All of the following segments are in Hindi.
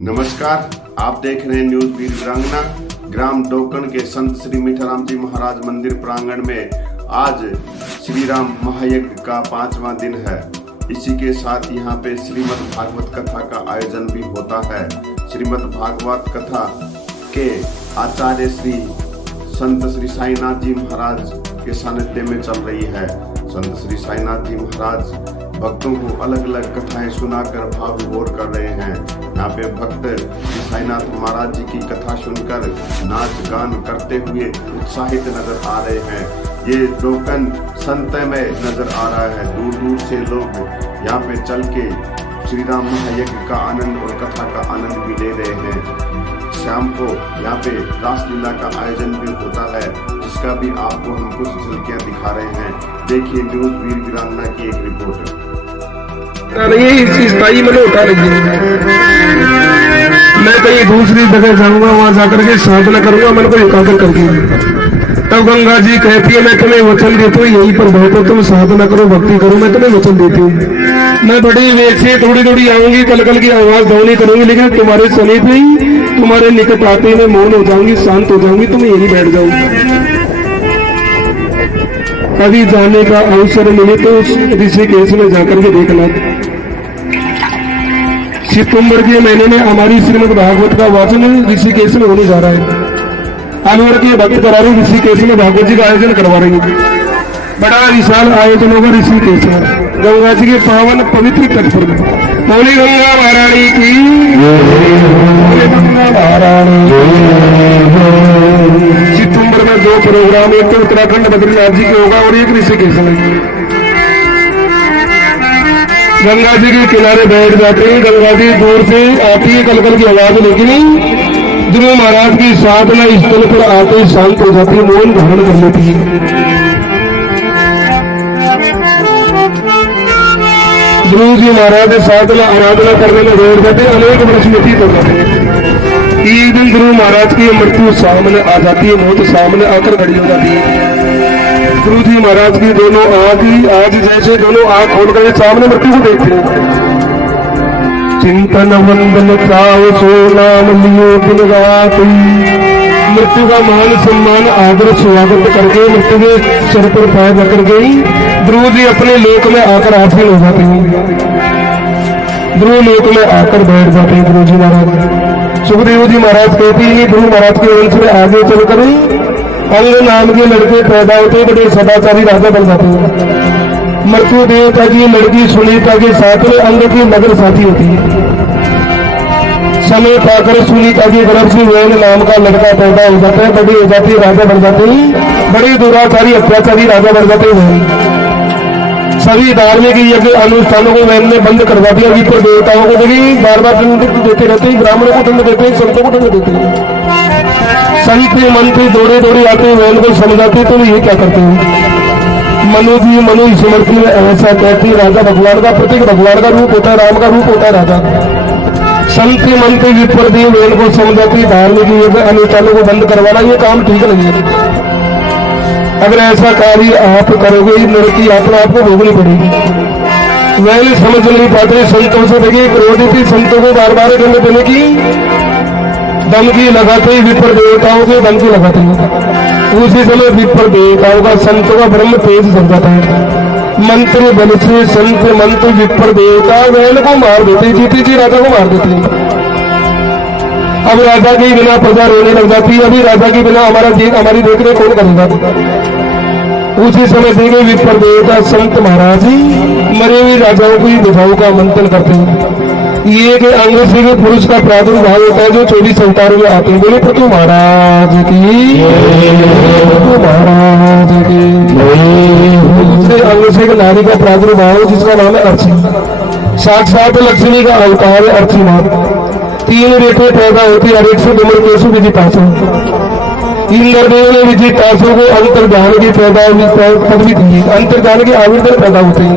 नमस्कार, आप देख रहे हैं न्यूज वीर वीरांगना। ग्राम डोकन के संत श्री मीठाराम जी महाराज मंदिर प्रांगण में आज श्री राम महायज्ञ का 5वां दिन है। इसी के साथ यहाँ पे श्रीमद् भागवत कथा का आयोजन भी होता है। श्रीमद् भागवत कथा के आचार्य श्री संत श्री साईनाथ जी महाराज के सानिध्य में चल रही है। संत श्री साईनाथ जी महाराज भक्तों को अलग अलग कथाएं सुनाकर भाव विभोर कर रहे हैं। यहाँ पे भक्त श्री साईनाथ महाराज जी की कथा सुनकर नाच गान करते हुए उत्साहित नजर आ रहे हैं। ये डोकन संत में नजर आ रहा है। दूर दूर से लोग यहाँ पे चल के श्री राम महायज्ञ का आनंद और कथा का आनंद भी ले रहे हैं। शाम को यहाँ पे रासलीला का आयोजन भी होता है, जिसका भी आपको हम कुछ झलकियां दिखा रहे हैं। देखिए न्यूज वीर वीरांगना की एक रिपोर्ट। मैं कहीं दूसरी जगह जाऊंगा, वहां जाकर के साधना करूंगा, मन को एकाग्र करके। तब गंगा जी कहती है, मैं तुम्हें वचन देती हूँ, यहीं पर बैठो, तुम साधना करो, भक्ति करो, मैं तुम्हें वचन देती हूँ। मैं बड़ी वेग से थोड़ी थोड़ी आऊंगी, कल कल की आवाज ध्वनि करूंगी, लेकिन तुम्हारे समीप ही, तुम्हारे निकट आते मैं मौन हो जाऊंगी, शांत हो जाऊंगी, तुम यहीं बैठ जाऊंगी। कभी जाने का अवसर मिले तो ऋषिकेश में जाकर के देखना। सितंबर के महीने में हमारी श्रीमद् भागवत का वाचन ऋषिकेश में होने जा रहा है। अलवर के भक्त करारी ऋषिकेश में भागवत जी का आयोजन करवा रही है। बड़ा विशाल आयोजन होगा ऋषिकेश में, गंगा जी के पावन पवित्र तट पर। बोली गंगा महारानी की, गंगा महारानी। सितंबर में 2 प्रोग्राम, एक तो उत्तराखंड बद्रीनाथ जी के होगा और एक ऋषिकेश में। गंगा जी के किनारे बैठ जाते हैं। गंगा जी दूर से आती है, कलकल की आवाज, लेकिन ध्रुव महाराज की साधना स्थल पर आते शांत हो जाती है, मौन धारण कर लेती है। ध्रुव जी महाराज साधना आराधना करने में बैठ जाते, अनेक वर्ष व्यतीत हो जाते हैं। एक दिन ध्रुव महाराज की मृत्यु सामने आ जाती है, मौत सामने आकर खड़ी हो जाती है। ध्रुव जी महाराज की दोनों आज जैसे दोनों आंख खोलकर सामने मृत्यु को देखते हैं। चिंतन वंदन चाव सो नाम लियो दिन रात। मृत्यु का मान सम्मान आदर स्वागत करके मृत्यु के सर पर पैर रखकर गई। ध्रुव जी अपने लोक में आकर आसीन हो जाते हैं। ध्रुव लोक में आकर बैठ जाते हैं ध्रुव जी महाराज। सुखदेव जी महाराज कहते हैं, ध्रुव महाराज के वंश में आगे चलकर अंग नाम के लड़के पैदा होते, बड़े सदाचारी राजा बन जाते हैं। मृत्यु देवता की लड़की सुनीता के साथ में अंग की नगर साथी होती है। समय पाकर सुनीता की गर्भ से वैन नाम का लड़का पैदा हो जाता है, बड़ी हो जाती है, राजा बन जाते हैं। बड़े दुराचारी अत्याचारी राजा बन जाते हैं। सभी धार्मिक यज्ञ अनुष्ठानों को वैन ने बंद करवा दिया। विप्र देवताओं को भी बार बार दंड देते रहते हैं, ब्राह्मणों को दंड देते हैं, संतों को दंड देते हैं। संत मंत्री दौड़े दौड़े आते, वैन को समझाते, तो ये क्या करते हैं। मनु स्मृति में ऐसा कहती, राजा भगवान का प्रतीक, भगवान का रूप होता है, राम का रूप होता है राजा। संत मंत्री विप्र देव वैन को समझाती, धार्मिक यज्ञ अनुष्ठानों को बंद करवाना ये काम ठीक नहीं है। अगर ऐसा कार्य आप करोगे, नरकी अपना आपको भोगनी पड़ेगी। वैन समझ नहीं पाते, संतों से लगे क्रोधित संतों को बार बार दंड देने की धमकी लगाते, विप्र देवताओं की धमकी लगाते हैं। उसी समय विप्र देवताओं का संतों का ब्रह्म तेज जल जाता है। मंत्र बल से संत मंत्र विप्र देवता वैन को मार देते, जीती जी राजा को मार देते। अब राजा के बिना प्रजा रोने लग जाती है। अभी राजा के बिना हमारी देखने कौन करेगा। उसी समय देखे विप्र देवता संत महाराज मरे हुए राजाओं की विधाओं का मंथन करते हैं। ये एक अंग से पुरुष का प्रादुर्भाव होता है, जो 24 अवतारों में आते हैं। बोले पृथु महाराज की, पृथु महाराज की। दूसरे अंग से नारी का प्रादुर्भाव, जिसका नाम है अर्ची। साक्षात लक्ष्मी का अवतार है अर्ची माता। 3 बेटे पैदा होती, हरेक से डुमर केसु विधि पासु। इंद्रदेव ने विधि पासु को अंतर्धान की पदवी दी। अंतर्धान के आविर्दान पैदा होते हैं,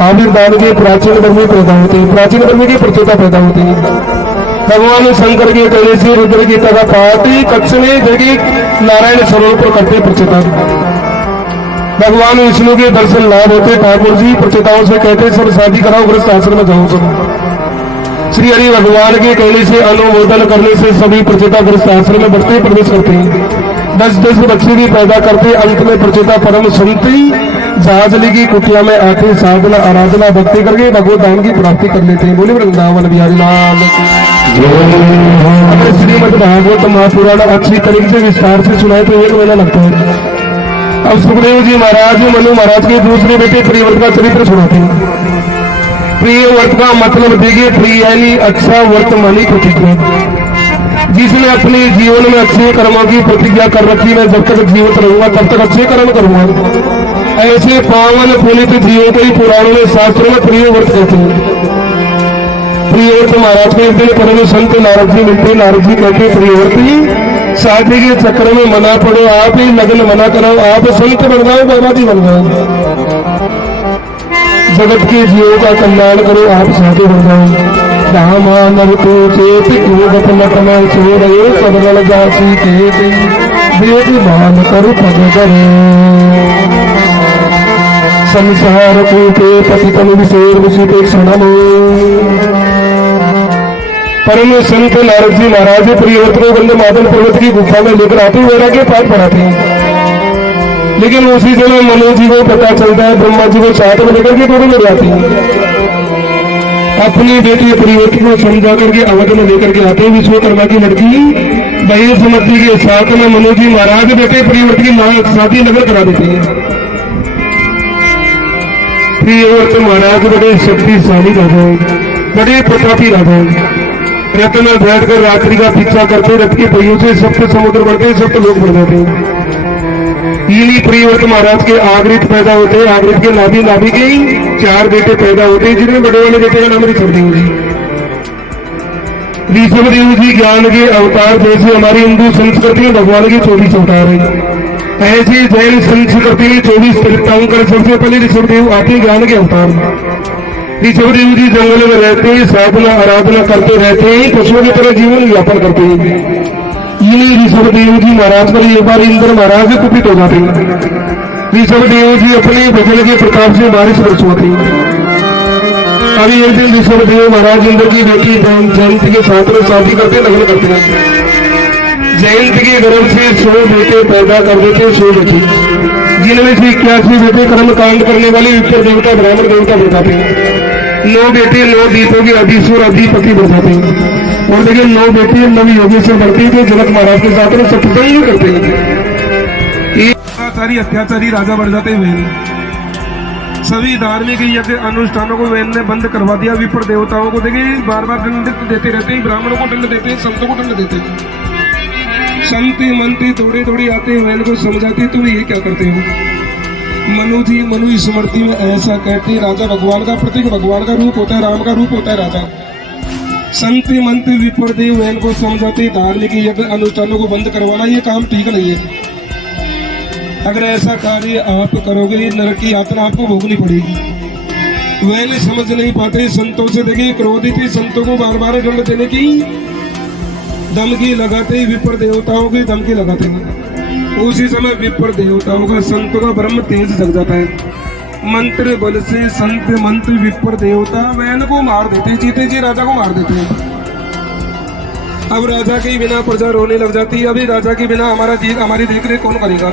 आविर्दान के प्राचीन धर्म पैदा होते हैं, प्राचीन धर्म की प्रचेता पैदा होती है। भगवान शंकर के कहने से रुद्र की तथा पाती कक्ष में जगह नारायण स्वरूप करते प्रचेता। भगवान विष्णु के दर्शन लाभ होते। ठाकुर जी प्रचेताओं से कहते सब शादी कराओ, गृहस्थ आश्रम में जाओ। सब श्री हरि भगवान के कहने से अनुमोदन करने से सभी प्रचेता गृहस्थ आश्रम में बढ़ते प्रवेश करते हैं। 10-10 बच्चे भी पैदा करते, अंत में प्रचेता परम संति जहाजली की कुटिया में आते साधना आराधना भक्ति करके भगवत धाम की प्राप्ति कर लेते हैं। बोले वृंदावन बिहारी लाल। अगर श्रीमद् भागवत महापुराण अच्छी तरीके से विस्तार से सुनाए तो 1 महीना लगता है। अब सुखदेव जी महाराज मनु महाराज के दूसरे बेटे प्रियव्रत का चरित्र सुनाते हैं। प्रियव्रत का मतलब देखिए, प्रिय यानी अच्छा, वर्तमानी प्रतिज्ञा, जिसने अपने जीवन में अच्छे कर्मों की प्रतिज्ञा कर रखी, मैं जब तक जीवित रहूंगा तब तक अच्छे कर्म करूंगा। ऐसे पावन पुनित जीवों को ही पुराणों में शास्त्रों में प्रियव्रत कहते हैं। प्रियव्रत महाराज के एक दिन परम संत नारद जी मिलते। नारद जी कहते प्रियव्रत शादी के चक्कर में मना पड़ो, आप ही लगन मना कराओ, आप संत बन जाओ, बाबाजी बन जाओ, जगत के जीवों का कल्याण करो, आप साधु बन जाओ। रामानव को चेत नटमय छोड़ सबल जाति के वेद मान कर पद करे संसार कूटे पतितन विशेर विषय क्षण परम संत नारद जी महाराज प्रियव्रत को वंदे मादन पर्वत की गुफा में लेकर आते वैराग्य पाठ पढ़ाते हैं। लेकिन उसी समय मनु जी को पता चलता है, ब्रह्मा जी को साथ में लेकर के दोनों ले जाते हैं। अपनी बेटी प्रियव्रत को समझा करके अवध में लेकर के आते हैं। विश्वकर्मा की लड़की बही समर्थी के साथ में मनु जी महाराज बेटे प्रियव्रत की शादी नगर करा देते हैं। प्रियव्रत महाराज बड़े शक्तिशाली राजा, बड़े प्रतापी राजा, रथ में बैठकर रात्रि का पीछा करते, रथ के पहियों से सप्त समुद्र बढ़ते, सप्त लोग बढ़ जाते। इन्हीं प्रियव्रत महाराज के आगृत पैदा होते, आगृत के नाभि के 4 बेटे पैदा होते, जिनमें बड़े वाले बेटे का नाम ऋषभदेव जी। ऋषभदेव जी ज्ञान के अवतार, जैसे हमारी हिंदू संस्कृति में भगवान के 24 अवतार है, ऐसे जैन संस्कृति में 24 तीर्थंकर सबसे पहले ऋषभदेव आते ज्ञान के अवतार। ऋषभदेव जी जंगल में रहते हैं, साधना आराधना करते रहते हैं, पशुओं की तरह जीवन यापन करते हैं। ये ऋषभदेव जी महाराज पर एक बार इंद्र महाराज कुपित हो जाते हैं। ऋषभदेव जी अपने भजन के प्रताप से बारिश बरसवाते हैं। अभी एक दिन ऋषभदेव महाराज इंद्र की बेटी जयंती के साथ में शादी करते, लग्न करते हैं। जयंती के गर्भ से 100 बेटे पैदा कर देते, 100 बेटे, जिनमें से 81 बेटे कर्म कांड करने वाले विप्र देवता ब्राह्मण देवता बताते हैं। 9 बेटे 9 दीपों के अधीश्वर अधिपति बन जाते हैं। और देखिए 9 बेटे 9 योगी से बढ़ते थे, जनक महाराज के साथ में सत्संग करते हैं। अत्याचारी राजा बन जाते हैं। सभी धार्मिक यज्ञ अनुष्ठानों को वैन ने बंद करवा दिया। विप्र देवताओं को देखिए बार बार दंड देते रहते हैं, ब्राह्मणों को दंड देते हैं, संतों को दंड देते हैं। संत मंत्री थोड़ी थोड़ी आते हैं, वैन को समझाते, तुम ये क्या करते हो। मनु जी मनु स्मृति में ऐसा कहते, राजा भगवान का प्रतीक, भगवान का रूप होता है, राम का रूप होता है राजा। संत मंत्री विप्रदेव वैन को समझाते, धार्मिक यज्ञ अनुष्ठानों को बंद करवाना ये काम ठीक नहीं है। अगर ऐसा कार्य आप करोगे नरक की यातना आपको भोगनी पड़ेगी। वैन समझ नहीं पाते, संतों से देखिए क्रोधित संतों को बार बार दंड देने की धमकी लगाते, विप्र देवताओं की धमकी लगाते हैं। उसी समय विप्र देवताओं का संतों का ब्रह्म तेज जग जाता है। मंत्र बल से संत मंत्र विप्र देवता वैन को मार देते, जीते जी राजा को मार देते हैं। अब राजा के बिना प्रजा रोने लग जाती है। अभी राजा के बिना हमारी देख रेख कौन करेगा।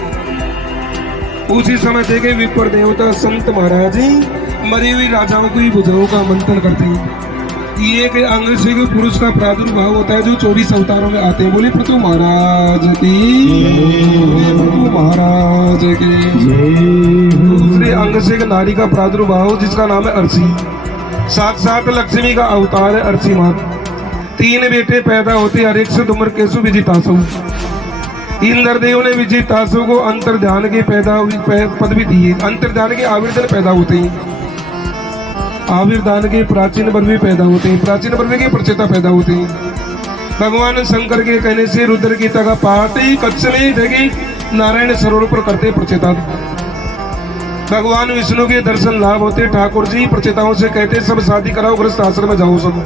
उसी समय देखे विप्र देवता संत महाराज मरे हुए राजाओं की भुजाओं का मंथन करते हैं। ये के अंग से पुरुष का प्रादुर्भाव होता है जो 24 अवतारों में आते हैं। बोले पृथु महाराज की, पृथु महाराज की। दूसरे अंग से नारी का प्रादुर्भाव जिसका नाम है अर्ची, साक्षात लक्ष्मी का अवतार है अर्ची मात। 3 बेटे पैदा होते, हरेक से दुमर केसु विजितासु। इंद्रदेव ने विजितासु को अंतर्ध्यान के पैदा पदवी दी है। अंतर्ध्यान के आविर्दान पैदा होते हैं, आविर्दान के प्राचीन पर्व भी पैदा होते हैं, प्राचीन पर्व के प्रचेता पैदा होते हैं। भगवान शंकर के कहने से रुद्र गीता का पाठ कच्छ में देखे नारायण सरोवर पर करते प्रचेता। भगवान विष्णु के दर्शन लाभ होते, ठाकुर जी प्रचेताओं से कहते सब शादी कराओ, गृहस्थ आश्रम में जाओ सब।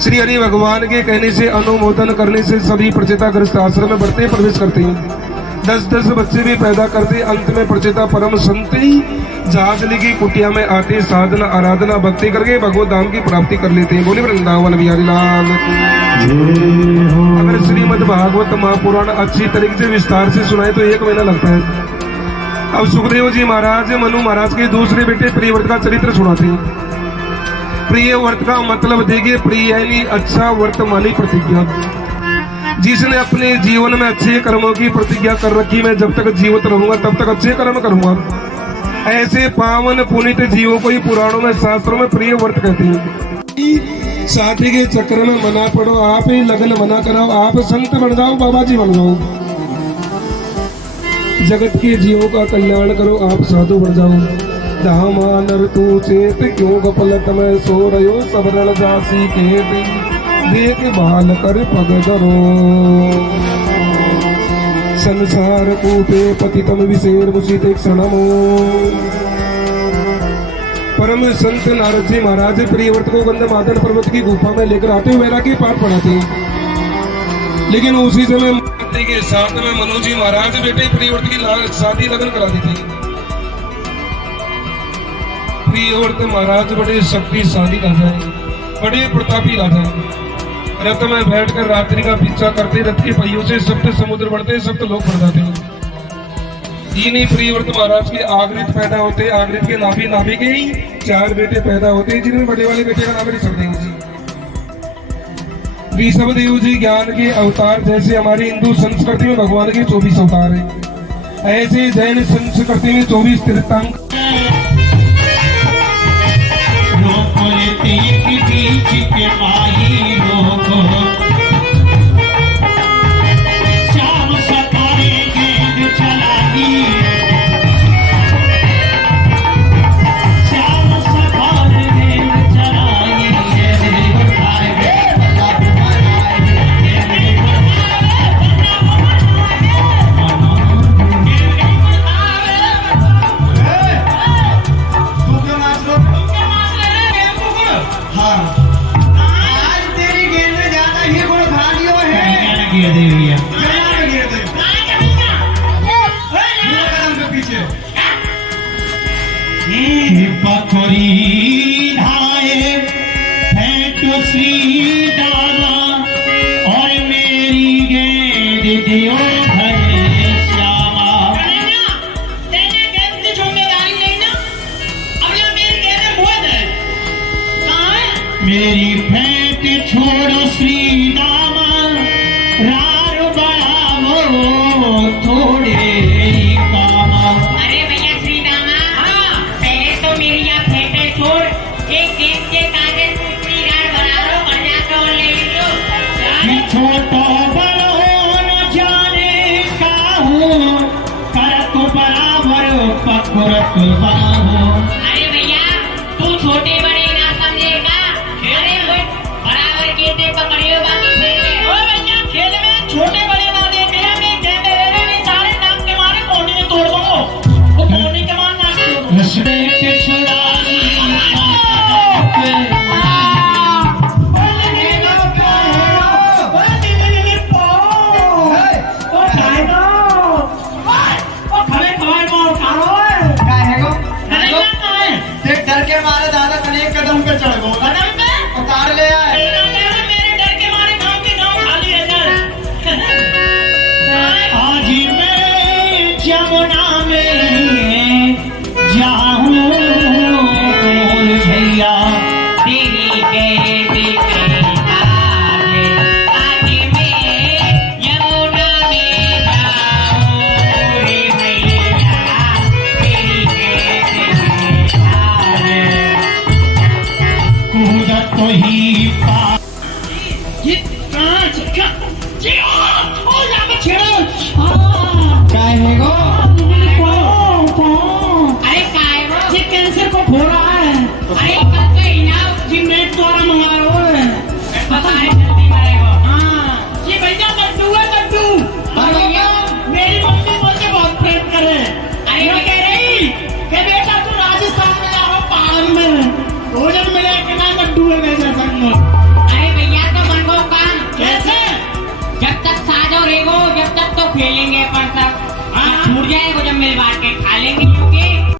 श्री हरि भगवान के कहने से अनुमोदन करने से सभी प्रचेता गृहस्थ आश्रम में बढ़ते प्रवेश करते हैं। 10-10 बच्चे भी पैदा करते, अंत में प्रचेता परम संत जासली की कुटिया में आते साधना आराधना भक्ति करके भगवत धाम की प्राप्ति कर लेते हैं। बोले वृंदावन बिहारी लाल की। अगर श्रीमद् भागवत महापुराण अच्छी तरीके से विस्तार से सुनाए तो 1 महीना लगता है। अब सुखदेव जी महाराज मनु महाराज के दूसरे बेटे प्रियव्रत का चरित्र सुनाते हैं। प्रियव्रत का मतलब देखिए, प्रिय यानी अच्छा, वर्तमानी प्रतिज्ञा। जिसने अपने जीवन में अच्छे कर्मों की प्रतिज्ञा कर रखी, मैं जब तक जीवित रहूंगा तब तक अच्छे कर्म करूंगा। ऐसे पावन पुनीत जीवों को ही पुराणों में शास्त्रों में प्रियव्रत कहते हैं। शादी के चक्कर में मना पड़ो आप, ही लगन मना कराओ आप, संत बन जाओ, बाबा जी बन जाओ, जगत के जीवों का कल्याण करो आप, साधु बन जाओ। धामा नर तू चेत क्यों गपलत में सो रहो, सबरल जासी के देख बाल कर पग धरो। संसार कूपे पतितम विशेर मुसीत क्षणमो। परम संत नारद जी महाराज प्रियव्रत को गंधमादन पर्वत की गुफा में लेकर आते हुए वैरागी पाठ पढ़ाते हैं। लेकिन उसी समय के साथ में मनु जी महाराज बेटे प्रियव्रत की शादी लगन करा दी थी। प्रियव्रत महाराज बड़े शक्तिशाली राजा है, बड़े प्रतापी राजा है। रथ में बैठकर रात्रि का पीछा करते, रथ के पहियों से सप्त समुद्र बढ़ते, सप्त लोग बढ़ जाते हैं। इन्हीं प्रियव्रत महाराज के आगृत पैदा होते, आगृत के नाभि के ही 4 बेटे पैदा होते, जिनमें बड़े वाले बेटे का नाम है ऋषभदेव जी। ऋषभदेव जी ज्ञान के अवतार, जैसे हमारी हिंदू संस्कृति में भगवान के 24 अवतार है, ऐसे जैन संस्कृति में 24 तीर्थंकर। पखोरी धाये फेंटो श्री दामा और मेरी गेंद दियो भरे श्यामा। तेने गेंद की जिम्मेदारी नहीं ना, अगला मेरी गेंद बहुत है। कहाँ है? मेरी फेंट छोड़ो श्री दामा, रार बढ़ावो थोड़े कामा। अरे भैया श्री दामा, हाँ पहले तो मेरी यहाँ फेंटे छोड़, एक गेंद के कागज में इतनी रार बना लो, मजा तो ले लो। छोटो बड़ो न जाने काहू, करत बराबर पकड़त बाहू। अरे भैया तू छोटे बड़े ना समझेगा, अरे बराबर गेंदे पकड़ियो बाकी फेंटे। ओ भैया खेल में छोटे बड़े ना देखे, मैं गेंदे ले रहे सारे नाम के मारे कोनी में तोड़ दूंगा, वो कोनी के मार नाच दूंगा। रसड़े के छुड़ानी डर के मारे दादा कने कदम पे चढ़ गो, उतार ले आए। मेरे डर के मारे गांव के गांव खाली है सर। आज मैं जमुना में जाऊं भैया, तेरी गेंद के तारे, आज मैं यमुना में जाऊं रे भैया, तेरी गेंद के तारे। कूदत तो ही पा ये कहाँ चिपका? ओ यहाँ पे छेड़ो। काहे गो अरे काय वो? ये कैंसर को फोड़ा है। अरे कल तो इनाम जिम्मेट द्वारा मंगा रहा है। पता है जल्दी मरेगा। हाँ ये भैया लड्डू है लड्डू। भैया मेरी मम्मी मुझसे बहुत प्रेम करे। अरे वो कह रही कि बेटा तू राजस्थान में जा रहा पहाड़ में, भोजन मिले कि ना लड्डू है वैसे संग। अरे भैया तो मन को काम कैसे? जब तक साजो रहेगो, जब तक तो खेलेंगे पर सब छूट जाएगा जब मिल बांट के खा लेंगे।